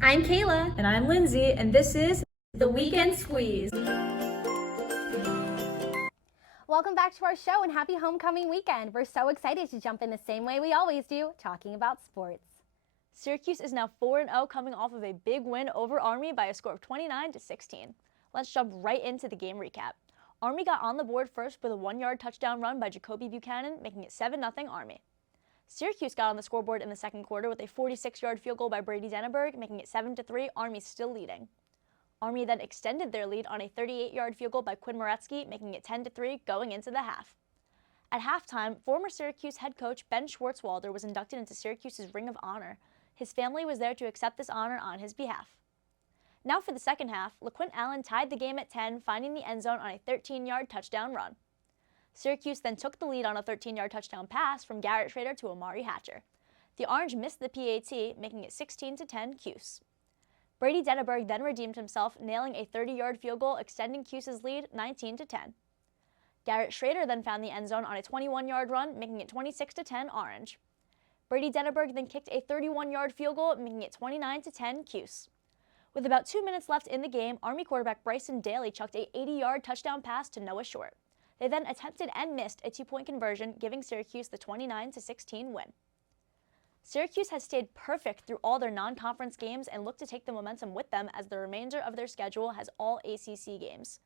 I'm Kayla. And I'm Lindsay, and this is The Weekend Squeeze. Welcome back to our show and happy homecoming weekend. We're so excited to jump in the same way we always do, talking about sports. Syracuse is now 4-0 coming off of a big win over Army by a score of 29-16. Let's jump right into the game recap. Army got on the board first with a 1-yard touchdown run by Jacoby Buchanan, making it 7-0 Army. Syracuse got on the scoreboard in the second quarter with a 46-yard field goal by Brady Denneberg, making it 7-3, Army still leading. Army then extended their lead on a 38-yard field goal by Quinn Moretsky, making it 10-3 going into the half. At halftime, former Syracuse head coach Ben Schwartzwalder was inducted into Syracuse's Ring of Honor. His family was there to accept this honor on his behalf. Now for the second half, LaQuint Allen tied the game at 10, finding the end zone on a 13-yard touchdown run. Syracuse then took the lead on a 13-yard touchdown pass from Garrett Schrader to Amari Hatcher. The Orange missed the PAT, making it 16-10 Cuse. Brady Denneberg then redeemed himself, nailing a 30-yard field goal, extending Cuse's lead 19-10. Garrett Schrader then found the end zone on a 21-yard run, making it 26-10 Orange. Brady Denneberg then kicked a 31-yard field goal, making it 29-10 Cuse. With about 2 minutes left in the game, Army quarterback Bryson Daly chucked a 80-yard touchdown pass to Noah Short. They then attempted and missed a 2-point conversion, giving Syracuse the 29-16 win. Syracuse has stayed perfect through all their non-conference games and look to take the momentum with them as the remainder of their schedule has all ACC games.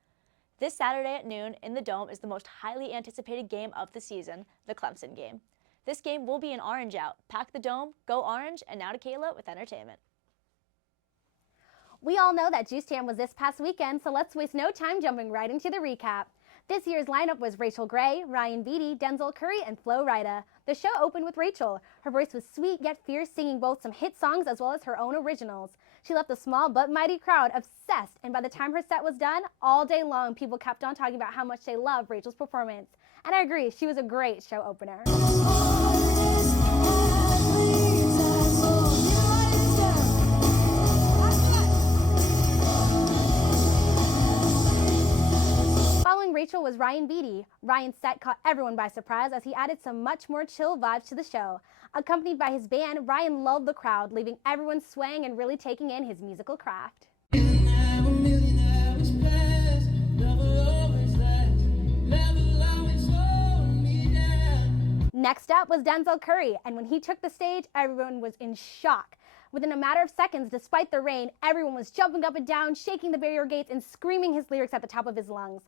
This Saturday at noon in the Dome is the most highly anticipated game of the season, the Clemson game. This game will be an Orange out. Pack the Dome, go Orange, and now to Kayla with entertainment. We all know that Juice Jam was this past weekend, so let's waste no time jumping right into the recap. This year's lineup was Rachel Gray, Ryan Beatty, Denzel Curry, and Flo Rida. The show opened with Rachel. Her voice was sweet yet fierce, singing both some hit songs as well as her own originals. She left a small but mighty crowd obsessed, and by the time her set was done, all day long people kept on talking about how much they loved Rachel's performance. And I agree, she was a great show opener. Following Rachel was Ryan Beatty. Ryan's set caught everyone by surprise as he added some much more chill vibes to the show. Accompanied by his band, Ryan lulled the crowd, leaving everyone swaying and really taking in his musical craft. Next up was Denzel Curry, and when he took the stage, everyone was in shock. Within a matter of seconds, despite the rain, everyone was jumping up and down, shaking the barrier gates, and screaming his lyrics at the top of his lungs.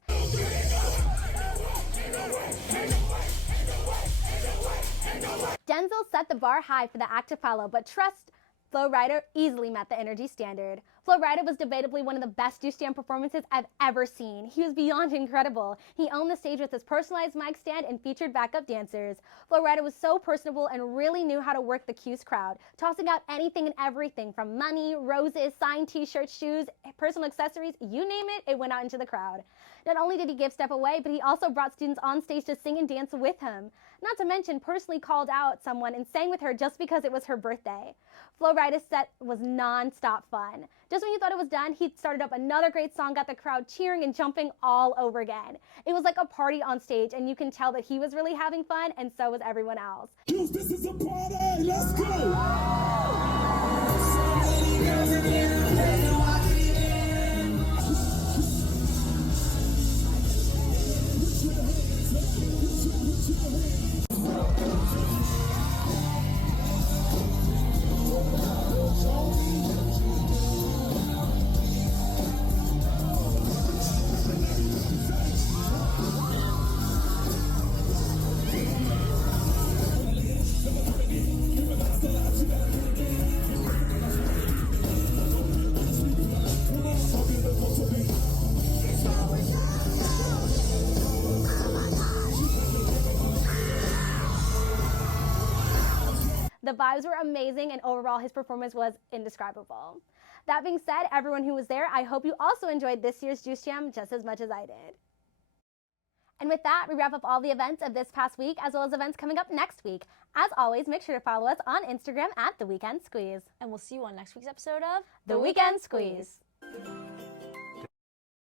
Denzel set the bar high for the act to follow, but trust, Flo Rida easily met the energy standard. Flo Rida was debatably one of the best Juice Jam performances I've ever seen. He was beyond incredible. He owned the stage with his personalized mic stand and featured backup dancers. Flo Rida was so personable and really knew how to work the Cuse crowd, tossing out anything and everything from money, roses, signed t-shirts, shoes, personal accessories, you name it, it went out into the crowd. Not only did he give Step away, but he also brought students on stage to sing and dance with him. Not to mention personally called out someone and sang with her just because it was her birthday. Flo Rida's set was non-stop fun. Just when you thought it was done, he started up another great song, got the crowd cheering and jumping all over again. It was like a party on stage, and you can tell that he was really having fun, and so was everyone else. This is a party, let's go! The vibes were amazing, and overall his performance was indescribable. That being said, everyone who was there, I hope you also enjoyed this year's Juice Jam just as much as I did. And with that, we wrap up all the events of this past week, as well as events coming up next week. As always, make sure to follow us on Instagram at The Weekend Squeeze. And we'll see you on next week's episode of The Weekend Squeeze.